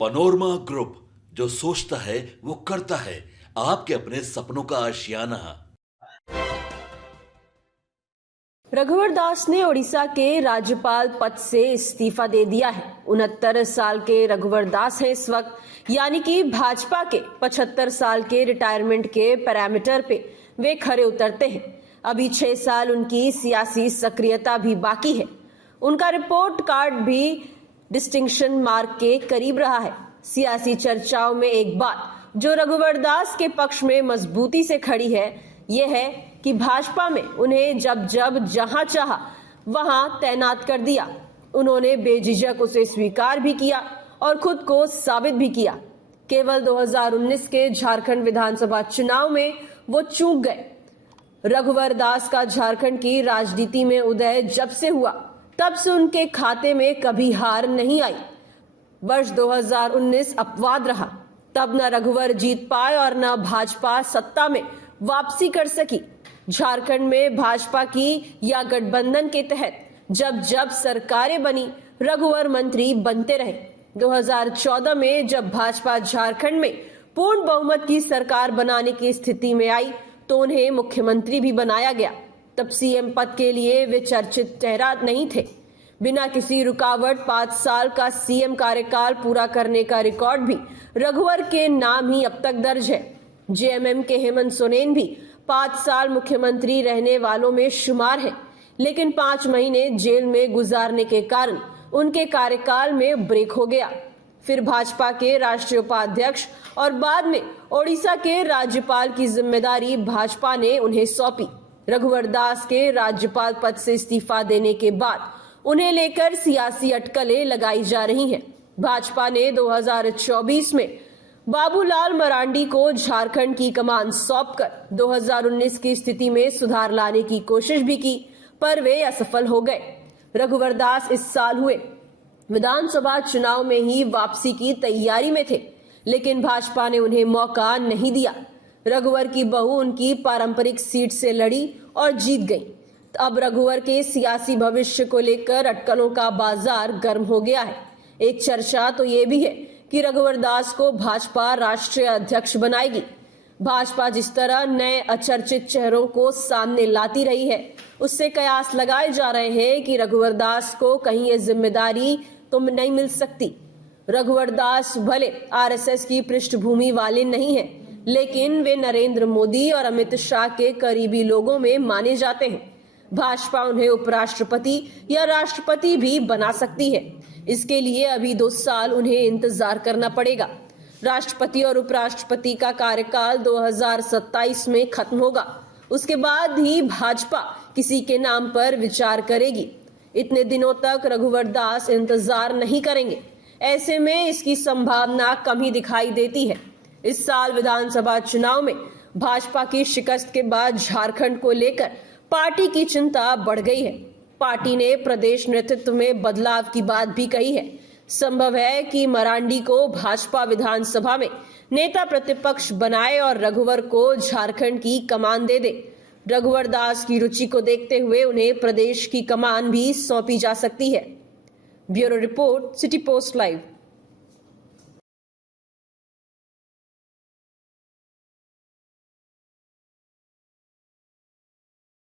Panorama group, जो सोचता है वो करता है। आपके अपने सपनों का आशियाना। रघुवर दास ने ओडिशा के राज्यपाल पद से इस्तीफा दे दिया है। 69 साल के रघुवर दास हैं इस वक्त, यानी कि भाजपा के 75 साल के रिटायरमेंट के पैरामीटर पे वे खरे उतरते हैं। अभी 6 साल उनकी सियासी सक्रियता भी बाकी है। उनका रिपोर्ट कार्ड भी डिस्टिंक्शन मार्क के करीब रहा है। सियासी चर्चाओं में एक बात जो रघुवर दास के पक्ष में मजबूती से खड़ी है, यह है कि भाजपा में उन्हें जब जब जहां चाहा वहां तैनात कर दिया। उन्होंने बेझिझक उसे स्वीकार भी किया और खुद को साबित भी किया। केवल 2019 के झारखंड विधानसभा चुनाव में वो चूक गए। रघुवर दास का झारखंड की राजनीति में उदय जब से हुआ, तब से उनके खाते में कभी हार नहीं आई। वर्ष 2019 अपवाद रहा। तब न रघुवर जीत पाए और न भाजपा सत्ता में वापसी कर सकी। झारखंड में भाजपा की या गठबंधन के तहत जब जब सरकारें बनी, रघुवर मंत्री बनते रहे। 2014 में जब भाजपा झारखंड में पूर्ण बहुमत की सरकार बनाने की स्थिति में आई, तो उन्हें मुख्यमंत्री भी बनाया गया। तब सीएम पद के लिए वे चर्चित चेहरा नहीं थे। बिना किसी रुकावट 5 साल का सीएम कार्यकाल पूरा करने का रिकॉर्ड भी रघुवर के नाम ही अब तक दर्ज है। जेएमएम के हेमंत सोरेन भी 5 साल मुख्यमंत्री रहने वालों में शुमार है, लेकिन 5 महीने जेल में गुजारने के कारण उनके कार्यकाल में ब्रेक हो गया। फिर भाजपा के राष्ट्रीय उपाध्यक्ष और बाद में ओडिशा के राज्यपाल की जिम्मेदारी भाजपा ने उन्हें सौंपी। रघुवर दास के राज्यपाल पद से इस्तीफा देने के बाद उन्हें लेकर सियासी अटकलें लगाई जा रही हैं। भाजपा ने 2024 में बाबूलाल मरांडी को झारखंड की कमान सौंपकर 2019 की स्थिति में सुधार लाने की कोशिश भी की, पर वे असफल हो गए। रघुवर दास इस साल हुए विधानसभा चुनाव में ही वापसी की तैयारी में थे, लेकिन भाजपा ने उन्हें मौका नहीं दिया। रघुवर की बहू उनकी पारंपरिक सीट से लड़ी और जीत गई। अब रघुवर के सियासी भविष्य को लेकर अटकलों का बाजार गर्म हो गया है। एक चर्चा तो ये भी है कि रघुवर दास को भाजपा राष्ट्रीय अध्यक्ष बनाएगी। भाजपा जिस तरह नए अचर्चित चेहरों को सामने लाती रही है, उससे कयास लगाए जा रहे हैं कि रघुवर दास को कहीं ये जिम्मेदारी तो नहीं मिल सकती। रघुवर दास भले आरएसएस की पृष्ठभूमि वाले नहीं हैं, लेकिन वे नरेंद्र मोदी और अमित शाह के करीबी लोगों में माने जाते हैं। भाजपा उन्हें उपराष्ट्रपति या राष्ट्रपति भी बना सकती है। इसके लिए अभी 2 साल उन्हें इंतजार करना पड़ेगा। राष्ट्रपति और उपराष्ट्रपति का कार्यकाल 2027 में खत्म होगा। उसके बाद ही भाजपा किसी के नाम पर विचार करेगी। इतने दिनों तक रघुवर दास इंतजार नहीं करेंगे। ऐसे में इसकी संभावना कम ही दिखाई देती है। इस साल विधानसभा चुनाव में भाजपा की शिकस्त के बाद झारखंड को लेकर पार्टी की चिंता बढ़ गई है। पार्टी ने प्रदेश नेतृत्व में बदलाव की बात भी कही है। संभव है कि मरांडी को भाजपा विधानसभा में नेता प्रतिपक्ष बनाए और रघुवर को झारखंड की कमान दे दे। रघुवर दास की रुचि को देखते हुए उन्हें प्रदेश की कमान भी सौंपी जा सकती है। Bureau report, city post live.